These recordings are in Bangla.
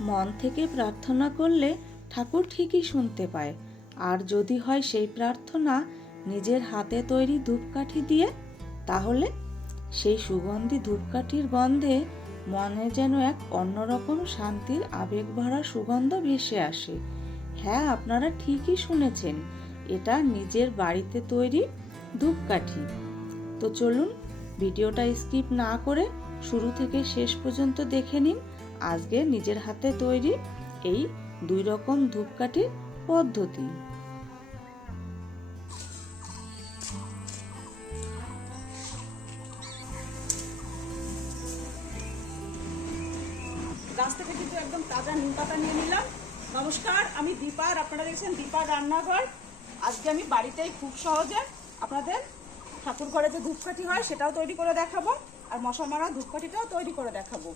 মন থেকে প্রার্থনা করলে ঠাকুর ঠিকই শুনতে পায়। আর যদি হয় সেই প্রার্থনা নিজের হাতে তৈরি ধূপকাঠি দিয়ে, তাহলে সেই সুগন্ধি ধূপকাঠির গন্ধে মনে যেন এক অন্যরকম শান্তির আবেগ ভরা সুগন্ধ ভেসে আসে। হ্যাঁ আপনারা ঠিকই শুনেছেন, এটা নিজের বাড়িতে তৈরি ধূপকাঠি। তো চলুন, ভিডিওটা স্কিপ না করে শুরু থেকে শেষ পর্যন্ত দেখে নিন। আজকে নিজের হাতে তৈরি এই দুই রকম ধূপকাঠির পদ্ধতি। গাছ থেকে কিন্তু একদম তাজা নিম পাতা নিয়ে নিলাম। নমস্কার, আমি দীপা আর আপনারা দেখছেন দীপা রান্নাঘর। আজকে আমি বাড়িতেই খুব সহজে আপনাদের ঠাকুর ঘরে যে ধূপকাঠি হয় সেটাও তৈরি করে দেখাবো আর মশা মারা ধূপকাঠিটাও তৈরি করে দেখাবো।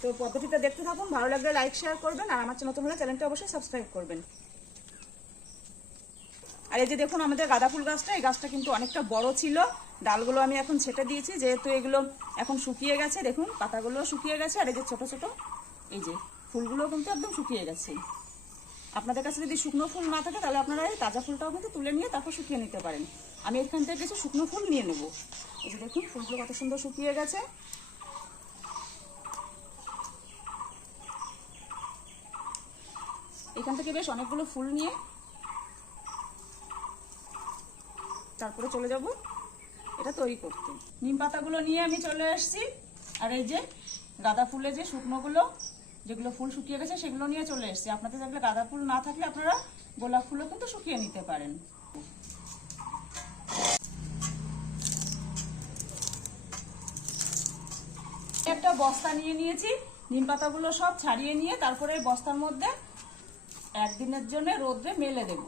তো পদ্ধতিটা দেখতে থাকুন, ভালো লাগলে লাইক শেয়ার করবেন, আর আমার নতুন হলে চ্যানেলটা অবশ্যই সাবস্ক্রাইব করবেন। আর এই যে দেখুন আমাদের গাঁদা ফুল গাছটা, এই গাছটা কিন্তু অনেকটা বড় ছিল। ডালগুলো আমি এখন ছেটে দিয়েছি, যেহেতু এগুলো এখন শুকিয়ে গেছে, দেখুন পাতাগুলো শুকিয়ে গেছে, আর এই যে ছোট ছোট, এই যে ফুলগুলো কিন্তু একদম শুকিয়ে গেছে। আপনাদের কাছে যদি শুকনো ফুল না থাকে, তাহলে আপনারা এই তাজা ফুলটাও কিন্তু তুলে নিয়ে তারপর শুকিয়ে নিতে পারেন। আমি এখান থেকে কিছু শুকনো ফুল নিয়ে নেব। এই যে দেখুন, ফুলগুলো কত সুন্দর শুকিয়ে গেছে। এখান থেকে বেশ অনেকগুলো ফুল নিয়ে তারপরে চলে যাব। এটা তৈরি করতে। নিম পাতাগুলো নিয়ে আমি চলে আসছি। আর এই যে গাঁদা ফুলের যে শুকনোগুলো, যেগুলো ফুল শুকিয়ে গেছে, সেগুলো নিয়ে চলে এসেছি। আপনাদের থাকলে গাঁদা ফুল না থাকলে আপনারা গোলাপ ফুলও কিন্তু শুকিয়ে নিতে পারেন। একটা বস্তা নিয়ে নিয়েছি। নিম পাতাগুলো সব ছাড়িয়ে নিয়ে তারপরে বস্তার মধ্যে একদিনের জন্য রোদ্রে মেলে দেব।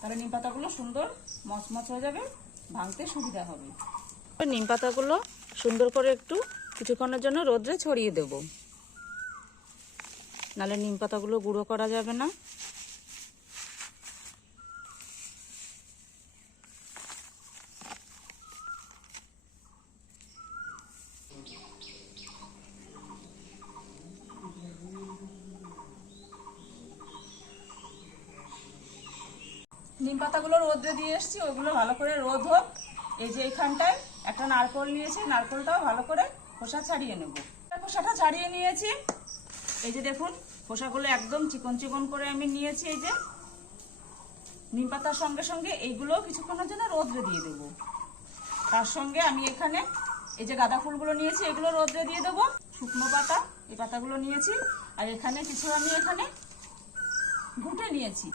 তাহলে নিম পাতাগুলো সুন্দর মচমচ হয়ে যাবে, ভাঙতে সুবিধা হবে। নিম পাতাগুলো সুন্দর করে একটু কিছুক্ষণের জন্য রোদ্রে ছড়িয়ে দেব। নাহলে নিম পাতাগুলো গুঁড়ো করা যাবে না নিম পাতাগুলো ওইগুলো ভালো করে রোদ হোক। এই যে এইখানটায় একটা নারকোল নিয়েছি, নারকোলটাও ভালো করে খোসা ছাড়িয়ে নেব। খোসাটা ছাড়িয়ে নিয়েছি। এই যে দেখুন, খোসাগুলো একদম চিকন চিকন করে আমি নিয়েছি এই যে। নিম পাতার সঙ্গে সঙ্গে এইগুলো কিছুক্ষণের জন্য রোদ্রে দিয়ে দেবো। তার সঙ্গে আমি এখানে এই যে গাঁদা ফুলগুলো নিয়েছি, এগুলো রোদ্রে দিয়ে দেবো। শুকনো পাতা, এই পাতাগুলো নিয়েছি। আর এখানে কিছু আমি এখানে ঘুটে নিয়েছি।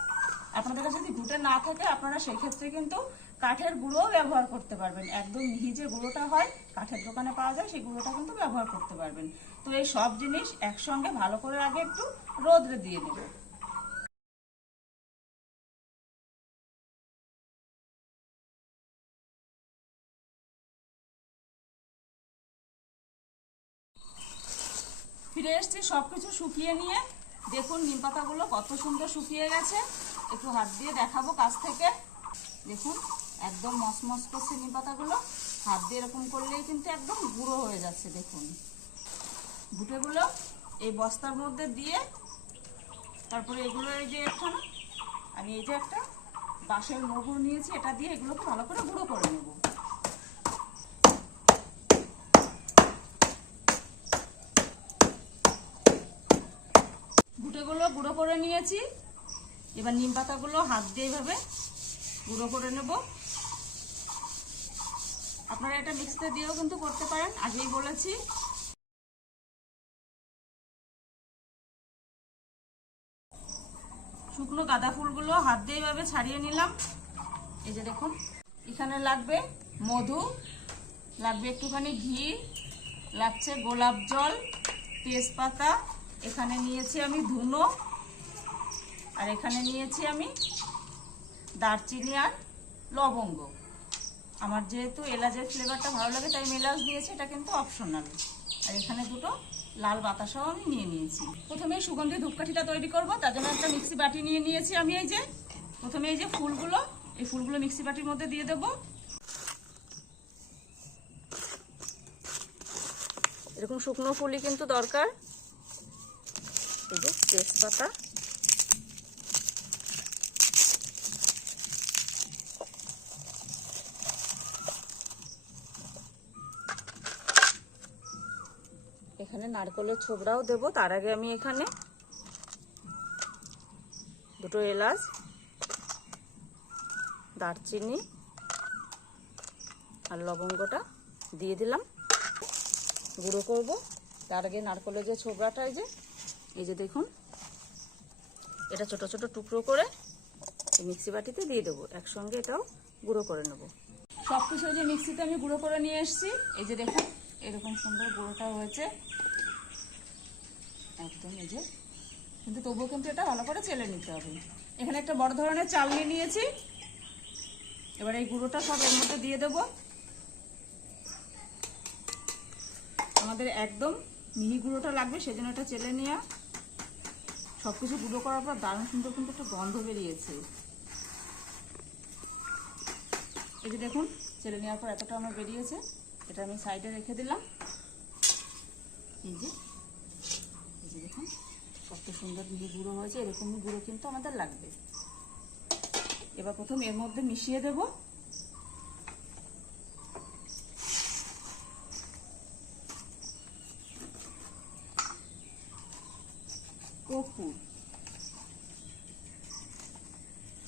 আপনাদের কাছে যদি ঘুটে না থাকে, আপনারা সেই ক্ষেত্রে কিন্তু কাঠের গুঁড়োও ব্যবহার করতে পারবেন। একদম মিহি যে গুঁড়োটা হয়, কাঠের দোকানে পাওয়া যায়, সেই গুঁড়োটা কিন্তু ব্যবহার করতে পারবেন। তো এই সব জিনিস একসঙ্গে ভালো করে আগে একটু রোদ্রে দিয়ে নেব। ফিরে এসছি সব কিছু শুকিয়ে নিয়ে। দেখুন, নিম পাতাগুলো কত সুন্দর শুকিয়ে গেছে। একটু হাত দিয়ে দেখাবো কাছ থেকে। দেখুন, একদম মসমস করছে নিম পাতাগুলো। হাত দিয়ে এরকম করলেই কিন্তু একদম গুঁড়ো হয়ে যাচ্ছে, দেখুন। বুটেগুলো এই বস্তার মধ্যে দিয়ে তারপরে এগুলো এই যে এখন আমি এই যে একটা বাঁশের মগুর নিয়েছি, এটা দিয়ে এগুলোকে ভালো করে গুঁড়ো করে নেব। গুঁটোগুলো গুঁড়ো করে নিয়েছি। এবার নিম পাতাগুলো হাত দিয়ে এইভাবে গুঁড়ো করে নেব। আপনারা এটা মিক্সিতে দিয়েও কিন্তু করতে পারেন, আগেই বলেছি। শুকনো গাঁদা ফুলগুলো হাত দিয়ে এইভাবে ছাড়িয়ে নিলাম। এই যে দেখুন, এখানে লাগবে মধু, লাগবে একটুখানি ঘি, লাগছে গোলাপ জল, তেজপাতা, এখানে নিয়েছি আমি ধুনো। আর এখানে নিয়েছি আমি দারচিনি আর লবঙ্গ। আমার যেহেতু এলাচের ফ্লেভারটা ভালো লাগে, তাই আমি এলাচ দিয়েছি, এটা কিন্তু অপশনাল আর এখানে দুটো লাল বাতাসাও আমি নিয়ে নিয়েছি। প্রথমে সুগন্ধি ধূপকাঠিটা তৈরি করব, তার জন্য একটা মিক্সি বাটি নিয়ে নিয়েছি আমি এই যে। প্রথমে এই যে ফুলগুলো, এই ফুলগুলো মিক্সি বাটির মধ্যে দিয়ে দেবো। এরকম শুকনো ফুলই কিন্তু দরকার। এই যে তেজপাতা এখানে নারকলের ছোবড়াও দেব, তার আগে আমি এখানে দুটো এলাচ, দারচিনি আর লবঙ্গটা দিয়ে দিলাম। গুঁড়ো করব। তার আগে নারকলের যে ছোবড়াটা এই যে এই যে দেখুন, এটা ছোট ছোট টুকরো করে মিক্সি বাটিতে দিয়ে দেবো। একসঙ্গে এটাও গুঁড়ো করে নেব। সব কিছু যে মিক্সিতে আমি গুঁড়ো করে নিয়ে এসেছি। এই যে দেখুন, এরকম সুন্দর গুঁড়োটা হয়েছে। একদম এই যে। কিন্তু তবুও কিন্তু এটা ভালো করে চেলে নিতে হবে। এখানে একটা বড় ধরনের চাল নিয়ে নিয়েছি। এবার এই গুঁড়োটা সব এর মধ্যে দিয়ে দেবো। আমাদের একদম মিহি গুঁড়োটা লাগবে, সেজন্য এটা চেলে নেওয়া সব কিছু গুঁড়ো করার পর দারুণ সুন্দর কিন্তু একটা গন্ধ বেরিয়েছে। এই যে দেখুন, চেলে নেওয়ার পর এতটা আমার বেরিয়েছে। এটা আমি সাইডে রেখে দিলাম। এই যে। যে দেখুন। কত সুন্দর গুঁড়ো হয়েছে এরকমই গুঁড়ো কিন্তু আমাদের লাগবে। এবার প্রথম এর মধ্যে মিশিয়ে দেব। কপুর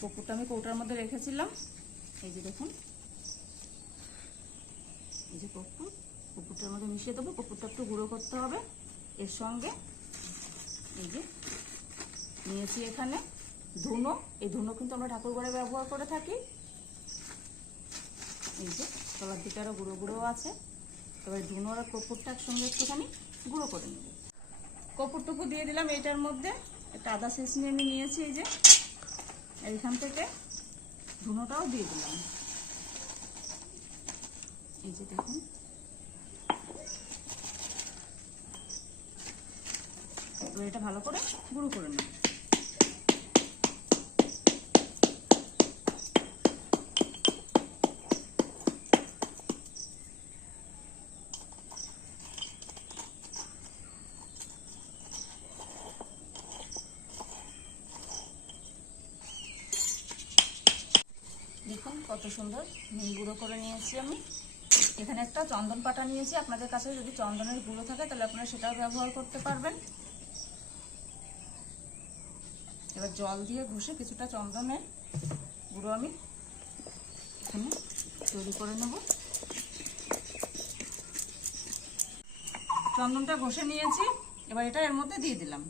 কপুরটা আমি কৌটার মধ্যে রেখেছিলাম। এই যে দেখুন। এই যে কপুর কপুরটার মধ্যে মিশিয়ে দেবো। কপুরটা একটু গুঁড়ো করতে হবে। এর সঙ্গে এই যে, নিয়েছি এখানে ধুনো। এই ধুনো কিন্তু আমরা ঠাকুর ঘরে ব্যবহার করে থাকি। এই যে, তলার দিকে আরও গুঁড়ো গুঁড়ো আছে। এবার ধুনো আর কপুরটা একসঙ্গে একটুখানি গুঁড়ো করে নেব। কপুরটুকু দিয়ে দিলাম এইটার মধ্যে। একটা আদা শেষ নিয়ে আমি নিয়েছি এই যে। এইখান থেকে ধুনোটাও দিয়ে দিলাম। এই যে দেখুন। এবার এটা ভালো করে গুঁড়ো করে নেব। দেখুন কত সুন্দর মিহি গুঁড়ো করে নিয়েছি আমি। এখানে একটা চন্দন পাটা নিয়েছি। আপনাদের কাছে যদি চন্দনের গুঁড়ো থাকে তাহলে আপনারা সেটাও ব্যবহার করতে পারবেন। এবার জল দিয়ে ঘষে কিছুটা চন্দনের গুঁড়ো আমি এখানে তৈরি করে নেব। চন্দনটা ঘষে নিয়েছি, এবার এটা এর মধ্যে দিয়ে দিলাম।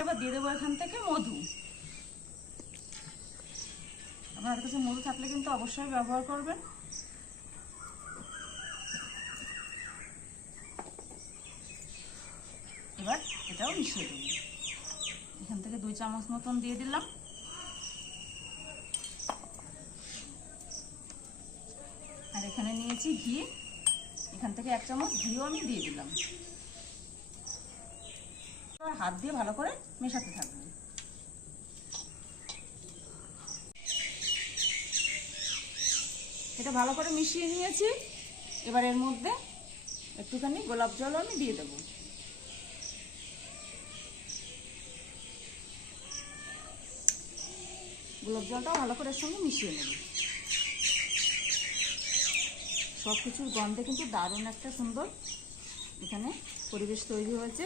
এবার দিয়ে দেবো এখান থেকে মধু। আপনার কাছে মধু থাকলে কিন্তু অবশ্যই ব্যবহার করবেন। এবার এটাও মিশিয়ে দেবো। এখান থেকে দুই চামচ মতন দিয়ে দিলাম। আর এখানে নিয়েছি ঘি। এখান থেকে এক চামচ ঘিও আমি দিয়ে দিলাম। হাত দিয়ে ভালো করে মেশাতে থাকব। এটা ভালো করে মিশিয়ে নিয়েছি। এবার এর মধ্যে একটুখানি গোলাপ জলও আমি দিয়ে দেবো। গোলাপ জলটাও ভালো করে সঙ্গে মিশিয়ে নেব। সব কিছুর গন্ধে কিন্তু দারুণ একটা সুন্দর এখানে পরিবেশ তৈরি হয়েছে।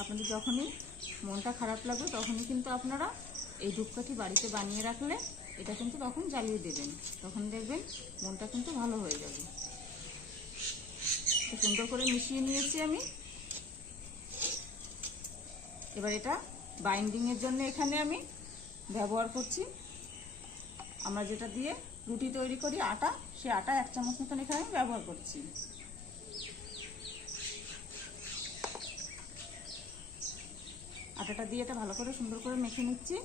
আপনাদের যখনই মনটা খারাপ লাগবে, তখনই কিন্তু আপনারা এই ধূপকাঠি বাড়িতে বানিয়ে রাখলে এটা কিন্তু তখন জ্বালিয়ে দেবেন। তখন দেখবেন মনটা কিন্তু ভালো হয়ে যাবে। সুন্দর করে মিশিয়ে নিয়েছি আমি। এবার এটা বাইন্ডিংয়ের জন্য এখানে আমি ব্যবহার করছি। আমরা যেটা দিয়ে রুটি তৈরি করি, আটা, সে আটা এক চামচ মতন এখানে আমি ব্যবহার করছি। আটাটা দিয়ে এটা ভালো করে সুন্দর করে মেখে নিচ্ছি।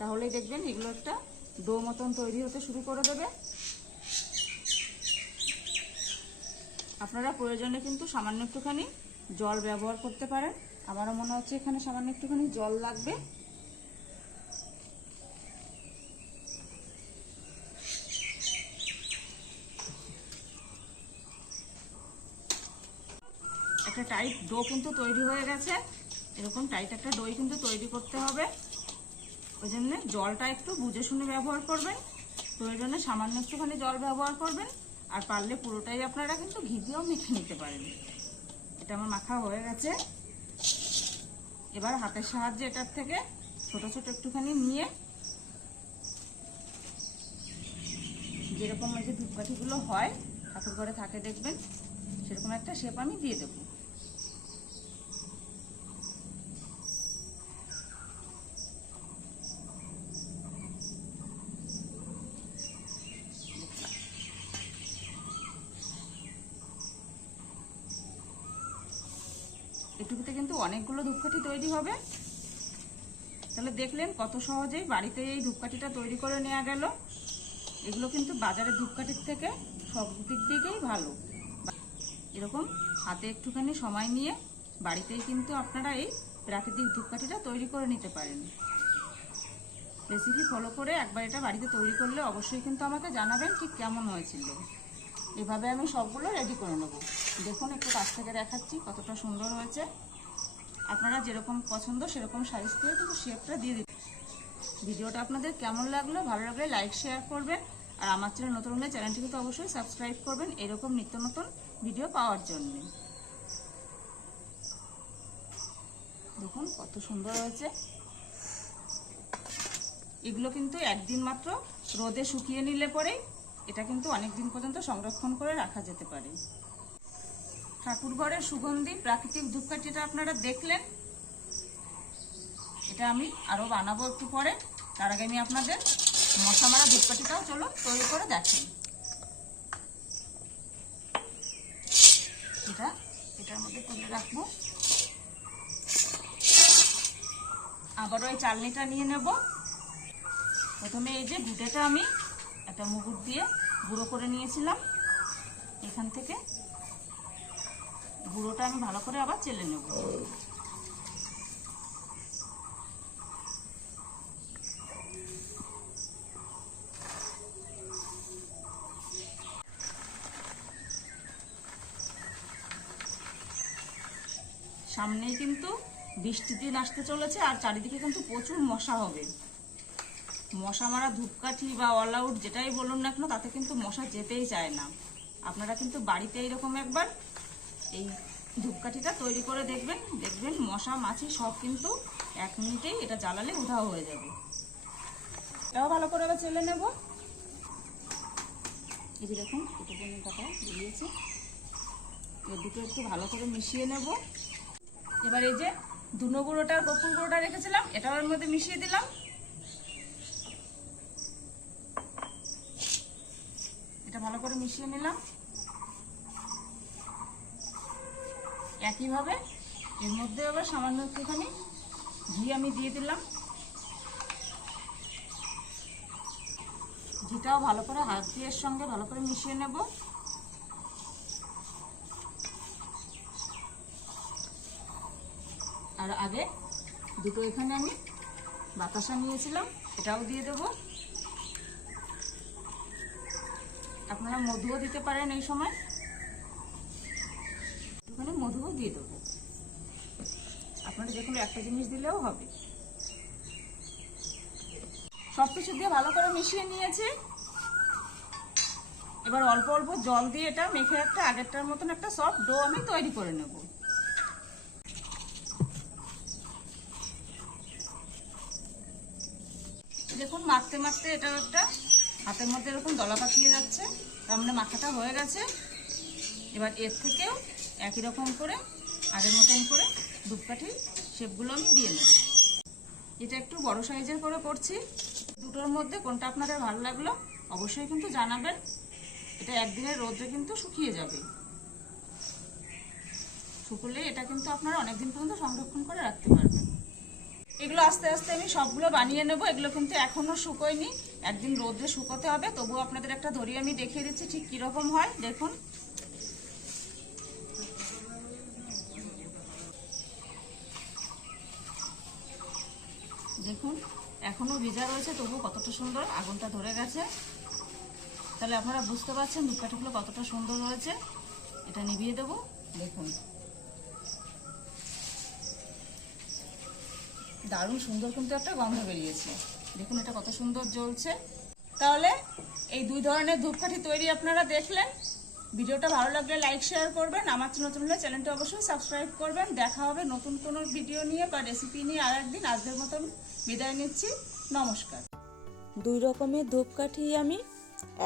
তাহলেই দেখবেন এগুলো একটা ডো মতন তৈরি হতে শুরু করে দেবে। আপনারা প্রয়োজনে কিন্তু সামান্য একটুখানি জল ব্যবহার করতে পারেন। আমারও মনে হচ্ছে এখানে সামান্য একটুখানি জল লাগবে। একটা টাইট ডো কিন্তু তৈরি হয়ে গেছে। এরকম টাইট একটা ডোই কিন্তু তৈরি করতে হবে। ওই জন্য জলটা একটু বুঝে শুনে ব্যবহার করবেন। প্রয়োজনে সামান্য একটুখানি জল ব্যবহার করবেন। আর পারলে পুরোটাই আপনারা কিন্তু ঘি দিয়েও মেখে নিতে পারেন। এটা আমার মাখা হয়ে গেছে। এবার হাতের সাহায্যে এটার থেকে ছোট ছোট একটুখানি নিয়ে যেরকম ওই যে ধূপকাঠিগুলো হয়, ঠাকুর ঘরে থাকে দেখবেন, সেরকম একটা শেপ আমি দিয়ে দেবো এটুকুতে কিন্তু অনেকগুলো ধূপকাঠি তৈরি হবে। তাহলে দেখলেন কত সহজেই বাড়িতে এই ধূপকাঠিটা তৈরি করে নেওয়া গেল। এগুলো কিন্তু বাজারের ধূপকাঠির থেকে সব দিক দিকেই ভালো। এরকম হাতে একটুখানি সময় নিয়ে বাড়িতেই কিন্তু আপনারা এই প্রাকৃতিক ধূপকাঠিটা তৈরি করে নিতে পারেন। রেসিপি ফলো করে একবার এটা বাড়িতে তৈরি করলে অবশ্যই কিন্তু আমাকে জানাবেন ঠিক কেমন হয়েছিল। এভাবে আমি সবগুলো রেডি করে নেব। দেখুন একটু কাছ থেকে দেখাচ্ছি কতটা সুন্দর হয়েছে। আপনারা যেরকম পছন্দ, সেরকম সাইজ দিয়ে কিন্তু শেপটা দিয়ে দিতে ভিডিওটা আপনাদের কেমন লাগল, ভালো লাগলে লাইক শেয়ার করবেন। আর আমার চ্যানেল নতুন হলে চ্যানেলটিকে তো অবশ্যই সাবস্ক্রাইব করবেন, এরকম নিত্য নতুন ভিডিও পাওয়ার জন্য। দেখুন কত সুন্দর হয়েছে। এগুলো কিন্তু একদিন মাত্র রোদে শুকিয়ে নিলে পরেই এটা কিন্তু অনেক দিন পর্যন্ত সংরক্ষণ করে রাখা যেতে পারে। ঠাকুর ঘরের সুগন্ধি, প্রাকৃতিক ধূপকাঠিটা আপনারা দেখলেন, এটা আমি আরও বানাবো একটু পরে। তার আগে আমি আপনাদের মশা মারা ধূপকাঠিটাও চলো তৈরি করে দেখেন এটা, এটার মধ্যে তুলে রাখব। আবারও এই চালনিটা নিয়ে নেব। প্রথমে এই যে গুটেটা আমি একটা মুগুর দিয়ে গুঁড়ো করে নিয়েছিলাম এখান থেকে। গুঁড়োটা আমি ভালো করে আবার চেলে নেব। সামনেই কিন্তু বৃষ্টির দিন আসতে চলেছে আর চারিদিকে কিন্তু প্রচুর মশা হবে। মশা মারা ধূপকাঠি বা অল আউট যেটাই বলুন না কেন, তাতে কিন্তু মশা যেতেই চায় না। আপনারা কিন্তু বাড়িতে এইরকম একবার এই ধূপকাঠিটা তৈরি করে দেখবেন দেখবেন মশা, মাছি সব কিন্তু এক মিনিটেই এটা জ্বালালে উধাও হয়ে যাবে। এটাও ভালো করে এবার চেলে নেব। এই যে দেখুন এটুকু কাটা বেরিয়েছে এর দুটো একটু ভালো করে মিশিয়ে নেব। এবার এই যে দুনো গুঁড়োটা কপুর গুঁড়োটা রেখেছিলাম, এটাও এর মধ্যে মিশিয়ে দিলাম। এটা ভালো করে মিশিয়ে নিলাম। একইভাবে। এর মধ্যে আবার সামান্য একটুখানি ঘি আমি দিয়ে দিলাম। ঘিটাও ভালো করে হাত দিয়ে সঙ্গে ভালো করে মিশিয়ে নেব। আর আগে দুটো এখানে আমি বাতাসা নিয়েছিলাম, এটাও দিয়ে দেবো। আপনারা মধুও দিতে পারেন এই সময়। একটুখানি মধুও দিয়ে দেবো। আপনারা যে কোনো একটা জিনিস দিলেও হবে। সব কিছু দিয়ে ভালো করে মিশিয়ে নিয়েছি। এবার অল্প অল্প জল দিয়ে এটা মেখে একটা আগেরটার মতন একটা সফট ডো আমি তৈরি করে নেব। দেখুন, মাখতে মাখতে এটা একটা হাতের মধ্যে এরকম দলা পাকিয়ে যাচ্ছে। তার মানে মাখাটা হয়ে গেছে। এবার এর থেকেও একই রকম করে, আগের মতন করে ধূপকাঠির শেপগুলো আমি দিয়ে নেব। এটা একটু বড় সাইজের করে করছি। দুটোর মধ্যে কোনটা আপনাদের ভালো লাগল অবশ্যই কিন্তু জানাবেন। এটা একদিনের রোদ্রে কিন্তু শুকিয়ে যাবে। শুকলে এটা কিন্তু আপনারা অনেকদিন পর্যন্ত সংরক্ষণ করে রাখতে পারবেন। এগুলো আস্তে আস্তে আমি সবগুলো বানিয়ে নেব। এগুলো কিন্তু এখনও শুকোয়নি। একদিন রোদ্রে শুকোতে হবে। তবুও আপনাদের একটা ধরি আমি দেখিয়ে দিচ্ছি ঠিক কীরকম হয়। দেখুন। দেখুন এখনও ভেজা রয়েছে তবু কতটা সুন্দর, আগুনটা ধরে গেছে। তাহলে আপনারা বুঝতে পারছেন দুপকাঠিগুলো কতটা সুন্দর রয়েছে। এটা নিভিয়ে দেবো, দেখুন। দারুণ সুন্দর কিন্তু একটা গন্ধ বেরিয়েছে। দেখুন এটা কত সুন্দর জ্বলছে। তাহলে এই দুই ধরনের ধূপকাঠি তৈরি আপনারা দেখলেন। ভিডিওটা ভালো লাগলে লাইক শেয়ার করবেন। আমার নতুন হলে চ্যানেলটা অবশ্যই সাবস্ক্রাইব করবেন। দেখা হবে নতুন কোনো ভিডিও নিয়ে বা রেসিপি নিয়ে আর একদিন। আজকের মতন বিদায় নিচ্ছি। নমস্কার। দুই রকমের ধূপকাঠি আমি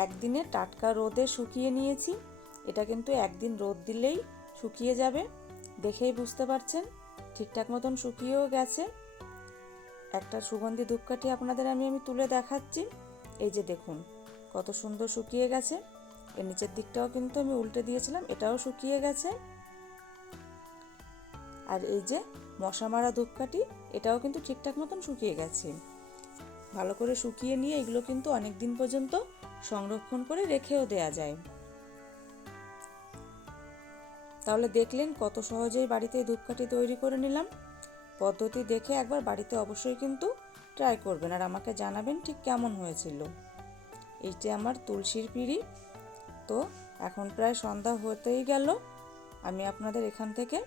একদিনে টাটকা রোদে শুকিয়ে নিয়েছি। এটা কিন্তু একদিন রোদ দিলেই শুকিয়ে যাবে। দেখেই বুঝতে পারছেন, ঠিকঠাক মতন শুকিয়েও গেছে। একটা সুগন্ধি ধূপকাঠি আপনাদের আমি আমি তুলে দেখাচ্ছি। এই যে দেখুন, কত সুন্দর শুকিয়ে গেছে। নিচের দিকটাও কিন্তু আমি উল্টে দিয়েছিলাম, এটাও শুকিয়ে গেছে। আর এই যে মশা মারা ধূপকাঠি, এটাও কিন্তু ঠিকঠাক মতন শুকিয়ে গেছে। ভালো করে শুকিয়ে নিয়ে এগুলো কিন্তু অনেক দিন পর্যন্ত সংরক্ষণ করে রেখেও দেয়া যায়। তাহলে দেখলেন কত সহজেই বাড়িতে ধূপকাঠি তৈরি করে নিলাম। পদ্ধতি দেখে একবার বাড়িতে অবশ্যই কিন্তু ট্রাই করবেন আর আমাকে জানাবেন ঠিক কেমন হয়েছিল। এইটা আমার তুলসীর পিঁড়ি। তো এখন প্রায় সন্ধ্যা হতেই গেল। আমি আপনাদের এখান থেকে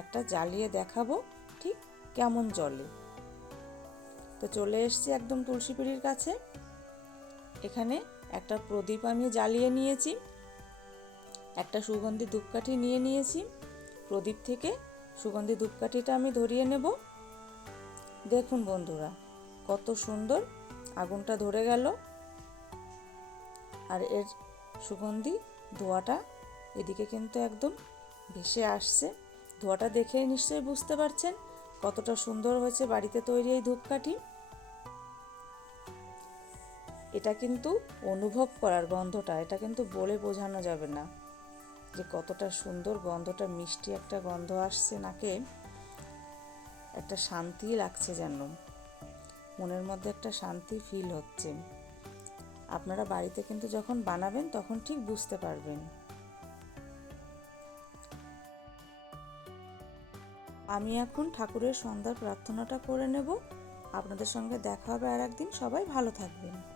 একটা জ্বালিয়ে দেখাবো, ঠিক কেমন জলে তো চলে এসেছি একদম তুলসী পিঁড়ির কাছে। এখানে একটা প্রদীপ আমি জ্বালিয়ে নিয়েছি, একটা সুগন্ধি ধূপকাঠি নিয়ে নিয়েছি। প্রদীপ থেকে সুগন্ধি ধূপকাঠিটা আমি ধরিয়ে নেব। দেখুন বন্ধুরা, কত সুন্দর আগুনটা ধরে গেল। আর এর সুগন্ধি ধোঁয়াটা এদিকে কিন্তু একদম ভেসে আসছে। ধোঁয়াটা দেখে নিশ্চয়ই বুঝতে পারছেন কতটা সুন্দর হয়েছে বাড়িতে তৈরি এই ধূপকাঠি। এটা কিন্তু অনুভব করার গন্ধটা, এটা কিন্তু বলে বোঝানো যাবে না যে কতটা সুন্দর গন্ধটা, মিষ্টি একটা গন্ধ আসছে নাকে। একটা শান্তি লাগছে যেন। মনের মধ্যে একটা শান্তি ফিল হচ্ছে। আপনারা বাড়িতে কিন্তু যখন বানাবেন, তখন ঠিক বুঝতে পারবেন। আমি এখন ঠাকুরের সন্ধ্যার প্রার্থনাটা করে নেব। আপনাদের সঙ্গে দেখা হবে আর একদিন সবাই ভালো থাকবেন।